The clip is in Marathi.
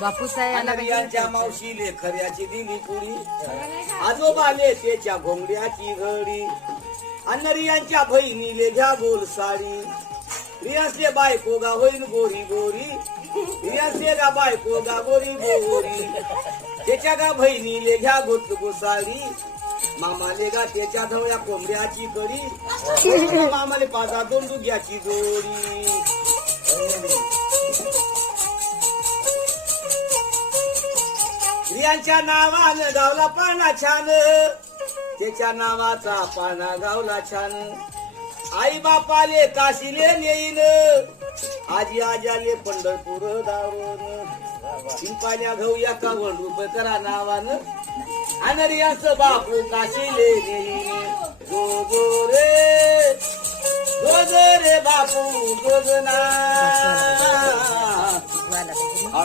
बापूसाहेब अनरियांच्या मावशीले खऱ्याची दिली पुरी, आजोबाले त्याच्या घोंगड्याची घडी, अनरियांच्या बहिणीले घ्या गोल साडी, रियासले बायको गा होईन गोरी गोरी, रियासले गा बायको गा गोरी गोरी, त्याच्या गा बहिणीले घ्या गोत गोसाडी, मामाले गा त्याच्या धवळ्या कोंबड्याची कडी, मामाले पाजा दोन दुग्याची जोडी. रियांच्या नावानं गावला पाना छान, त्याच्या नावाचा पाना गावला छान, आई बापाले काशीले नेईन, आजी आजाले पंढरपूर दारून, पिंपाल्या घाऊया कावड रूप करा नावानं, अनरियाच बापू काशीले नेईन, गो गो रे बापू गोगना.